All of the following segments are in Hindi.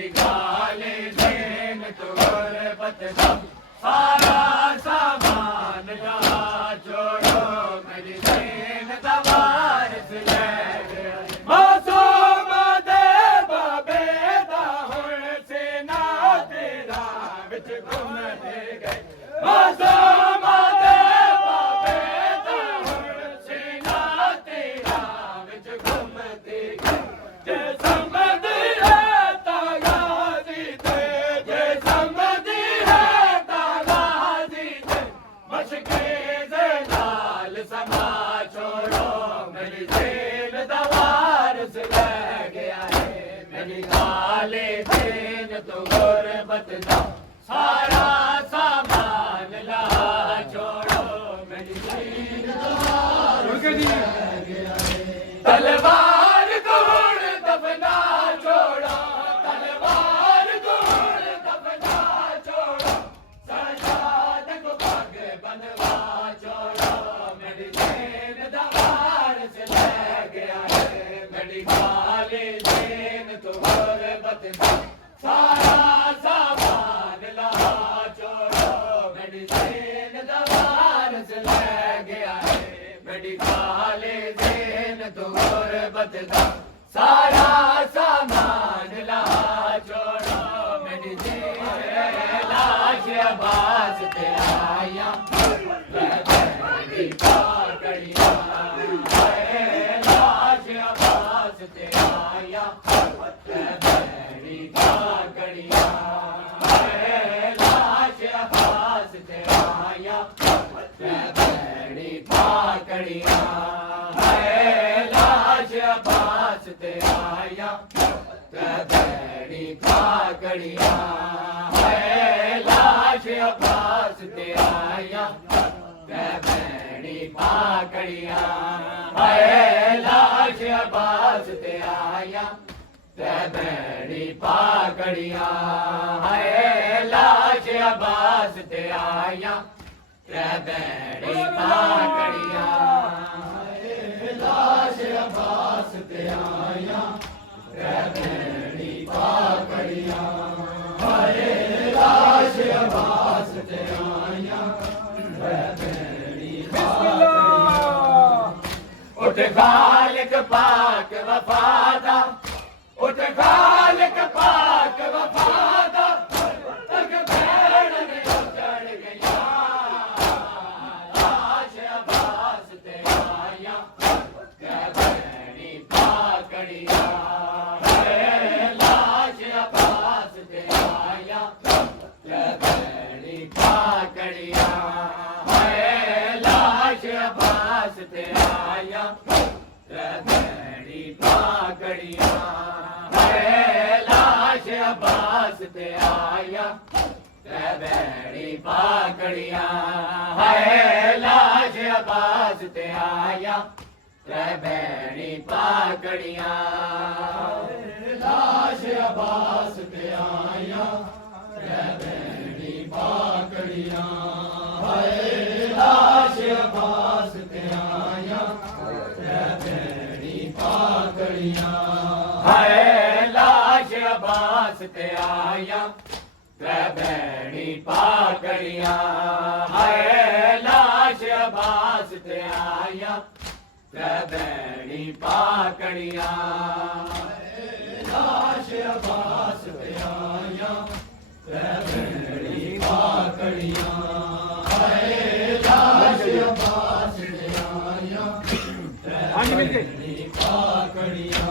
मेरी गाले देन तो गुरबत दा सारा सामान ला छोड़ो मेरी देन दा वारिस ले गया मासूम दे बाबे दा हुण सेना तेरा विच घुम दे गए मासूम दे बाबे दा हुण सेना तेरा विच घुम दे गए जे समझी है तागाजी ते जे समझी है तागाजी ते मशके दे नाल समा छोड़ो मेरी जेल दा वारिस ले गया है मेरी गाले देन तो गुरबत दा सारा सामान ला छोड़ो मेरी जेल दा वारिस ले गया है तलवार गुण दफना छोड़ो तलवार गुण दफना छोड़ो सजाद को पग बनवा छोड़ो मेरी जेल दा वारिस ले गया है मेरी गाले देन तो गुरबत दा सारा सामान ला छोड़ो मेरी जेल दा वारिस ले गया है मेरी गाले देन तो गुरबत दा सारा सामान ला छोड़ो मेरी जेल लाश अब्बास ते आया मेरी पाकड़िया लाश अब्बास ते आया मेरी पाकड़िया लाश अब्बास ते आया मेरी पाकड़िया लाश अब्बास ते आया मेरी पाकड़िया लाश अब्बास ते आया मेरी पाकड़िया लाश अब्बास ते आया मेरी पाकड़िया लाश अब्बास ते आया मेरी पाकड़िया लाश अब्बास ते आया मेरी पाकड़िया लाश अब्बास ते आया मेरी पाकड़िया उठ खालिक पाक वफादा उठ खालिक पाक वफादा तक भैन ने चढ़ गया लाश अब्बास ते आया मेरी पाकड़िया लाश अब्बास ते आया मेरी पाकड़िया लाश अब्बास ते आया मेरी पाकड़िया लाश अब्बास ते आया मेरी पाकड़िया लाश अब्बास ते आया मेरी पाकड़िया लाश अब्बास ते आया मेरी पाकड़िया लाश अब्बास ते आया मेरी पाकड़िया लाश अब्बास ते आया मेरी पाकड़िया लाश अब्बास ते आया मेरी पाकड़िया लाश अब्बास ते आया मेरी पाकड़िया लाश अब्बास ते आया मेरी पाकड़िया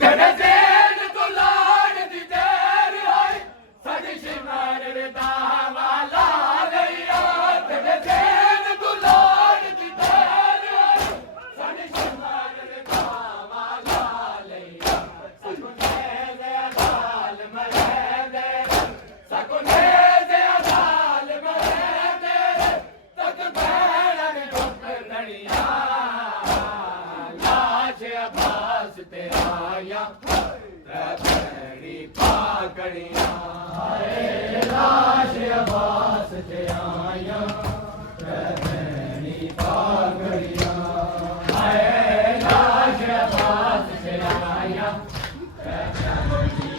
तेरे जेल तो लाड़ दी देर आई सदी शिमर दा वाला लैया तेरे जेल तो लाड़ दी देर आई सदी शिमर दा वाला लैया सकुने दे अदाल मरे दे सकुने दे अदाल मरे दे तक भैन डुब लड़िया लाश अब्बास ते आया मेरी पाकड़िया लाश अब्बास ते आया मेरी पाकड़िया लाश अब्बास ते आया मेरी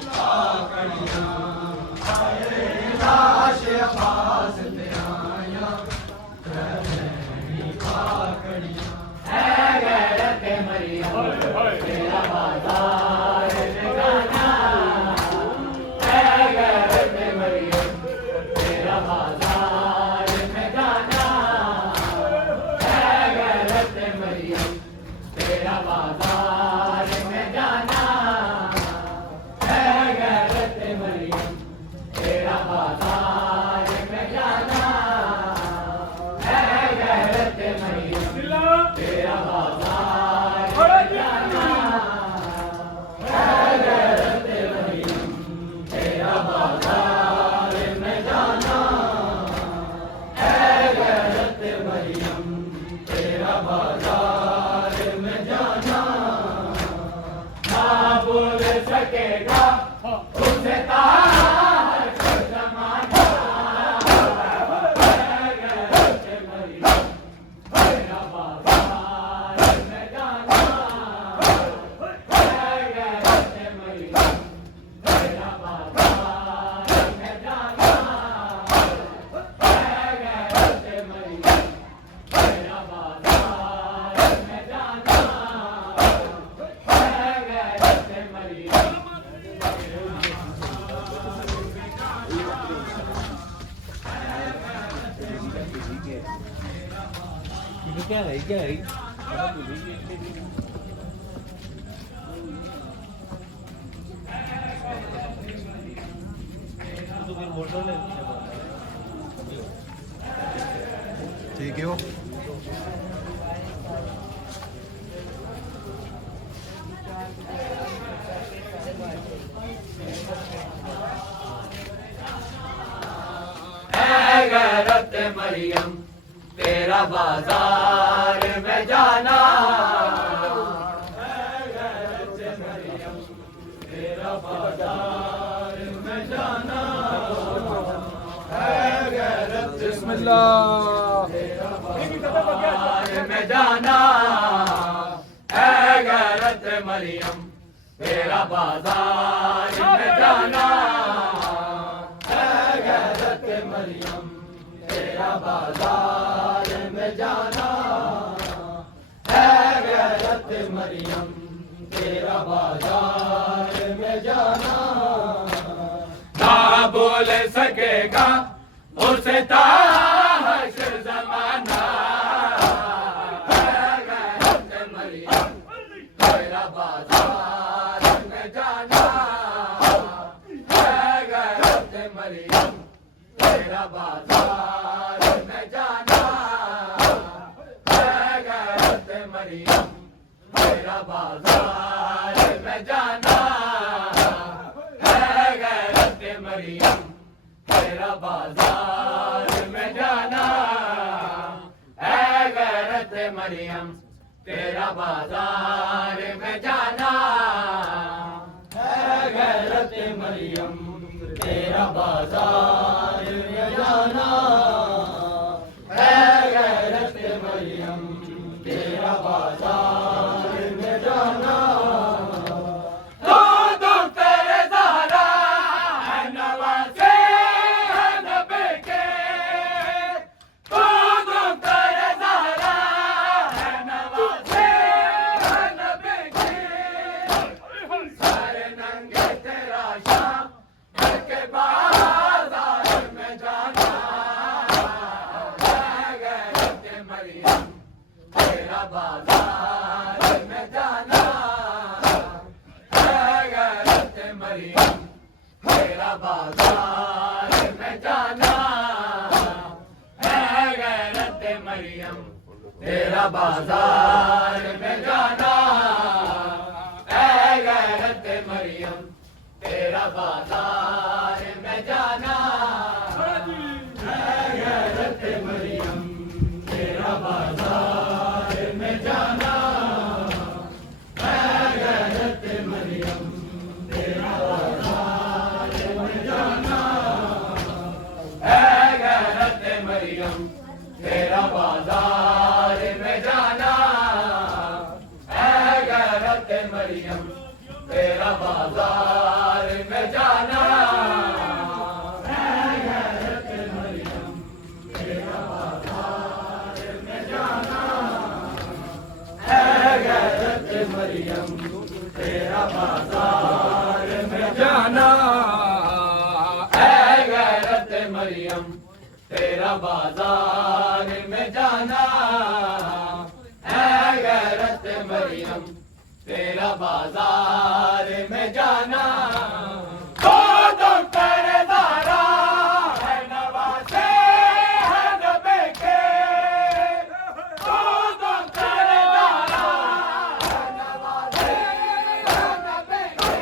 सकेगा उसे ताश जमाना है गैरत मरियम तेरा बाजार में जाना है गैरत मरियम तेरा बाजार में जाना है गैरत मरियम तेरा बाजार में जाना है गैरत मरियम क्या है क्या है तो फिर मोटर में ठीक है वो है गैरत मरियम तेरा बाजार में जाना है गैरत मरियम तेरा बाजार में जाना है गैरत बिस्मिल्लाह बाजार में जाना है गैरत मरियम तेरा बाजार में जाना है गैरत मरियम तेरा बाजार में जाना है गैरत मरियम तेरा बाजार में जाना ना बोल सकेगा उसे ताश जमाना है गैरत मरियम तेरा बाजार में जाना है गैरत मरियम तेरा बाजार में जाना है गैरत मरियम तेरा बाजार में जाना है गैरत मरियम तेरा बाजार में जाना है गैरत मरियम तेरा बाजार में जाना है गैरत मरियम तेरा बाजार में जाना है गैरत मरियम तेरा बाजार में जाना दो तेरे ज़हरा है नवाज़े है नबी के दो तेरे ज़हरा है नवाज़े है नबी के सारे नंगे तेरा शाम के बाजार में जाना है गैरत मरियम तेरा बाजार में जाना है गैरत मरियम तेरा बाजार में जाना है गैरत मरियम तेरा बाजार में जाना है गैरत मरियम तेरा बाजार में जाना है गैरत मरियम तेरा बाजार में जाना है गैरत मरियम तेरा बाजार में जाना है गैरत मरियम तेरा बाजार में जाना है गैरत मरियम तेरा बाजार में जाना है गैरत मरियम तेरा बाजार में जाना है गैरत मरियम तेरा बाजार में जाना है गैरत मरियम तेरा बाजार में जाना है गैरत मरियम तेरा बाजार में जाना दो तेरे ज़हरा है नवाज़े है नबी के दो तेरे ज़हरा है नवाज़े है नबी के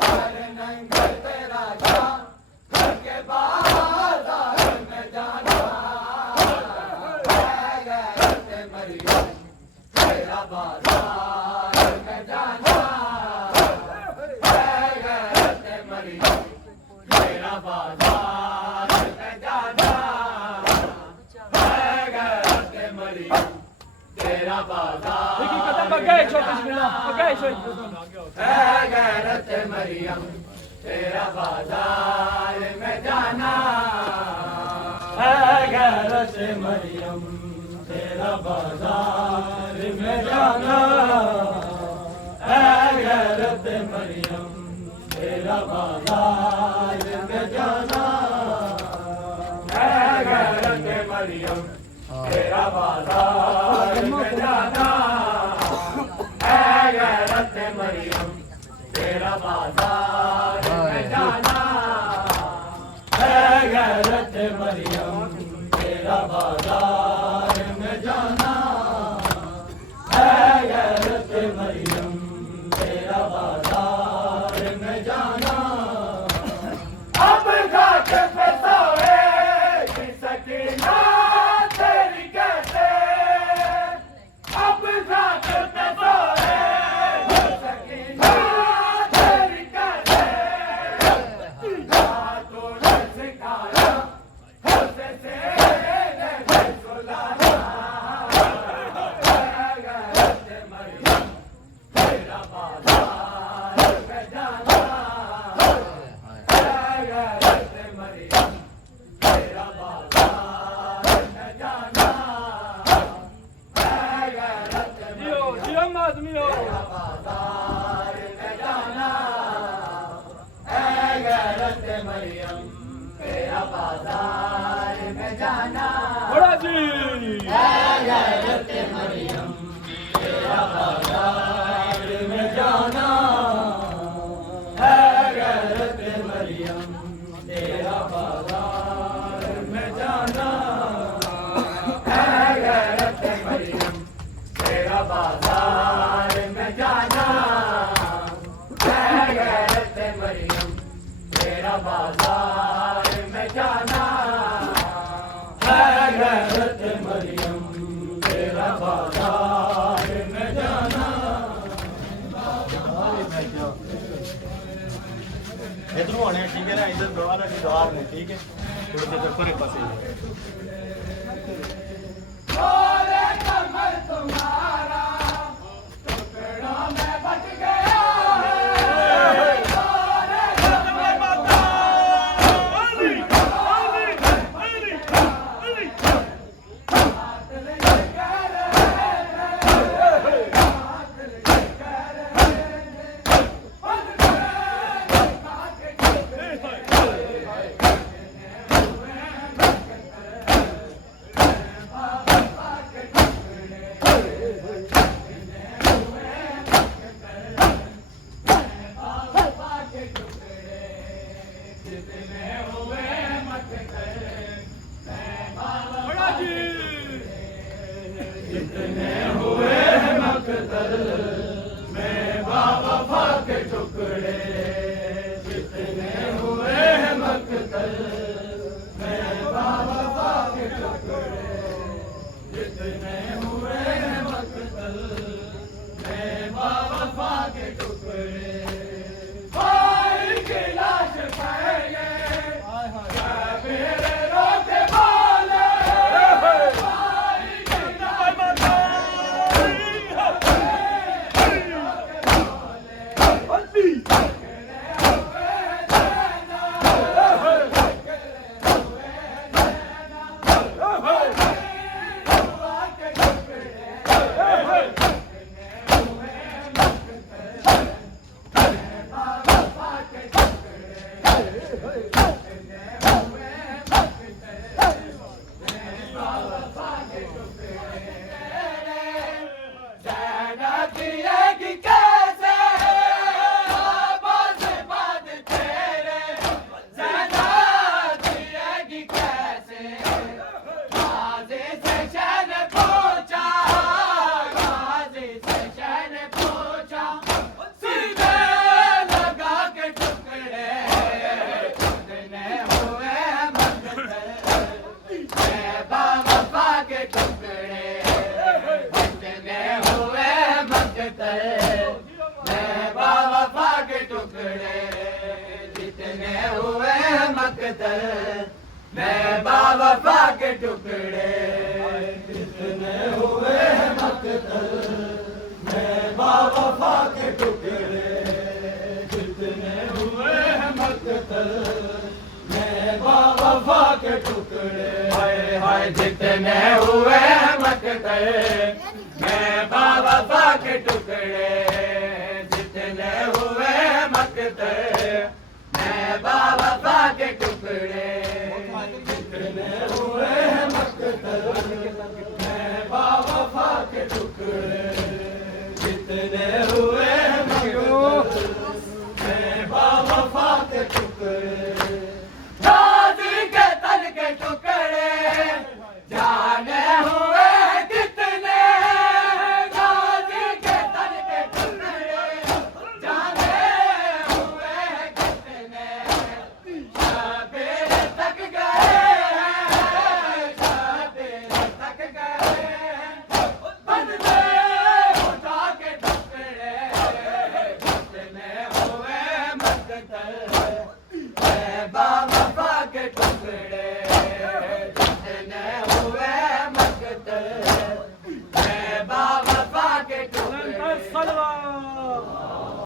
सारे नंगे तेरा शाम के बाजार में जाना है गैरत मरियम तेरा बाजार में जाना बाजार में जाना है गैरत मरियम तेरा बाजार है गैरत मरियम तेरा बाजार में जाना है गैरत मरियम तेरा बाजार में जाना है गैरत मरियम तेरा बाजार में जाना है गैरत मरियम तेरा बाजार में जाना है गैरत मरियम तेरा बाजार में जाना है गैरत मरियम तेरा बाजार में जाना है गैरत मरियम तेरा बाजार में जाना अब घाट पे सोए की सकीना तेरी कैसे अब घाट पे सोए की सकीना तेरी कैसे हाथों ने सिखाया होते से ने सुलाया है गैरत मरियम तेरा बाजार में जाना है गैरत मरियम तेरा बाजार में जाना है गैरत मरियम तेरा बाजार में जाना है गैरत मरियम तेरा बाजार में जाना बड़ा जी है गैरत मरियम तेरा बाजार में जाना है गैरत मरियम तेरा बाजार में जाना है गैरत मरियम तेरा बाजार में जाना है गैरत मरियम तेरा बाजार में जाना है गैरत मरियम तेरा बाजार में जाना इधर होने ठीक है ना इधर द्वार है द्वार में ठीक है थोड़ी देर पर एक पासे बोले कमर तुम्हारा टुकड़ों में बच गया है बोले कमर मकतल मैं बावफा के टुकड़े जितने हुए हैं मकतल मैं बावफा के टुकड़े जितने हुए हैं मकतल मैं बावफा के टुकड़े हाय हाय जितने हुए हैं मकतल मैं बावफा के टुकड़े जितने हुए हैं मकतल मैं बावफा के टुकड़े जितने हुए हैं मकतल मैं बावफा के टुकड़े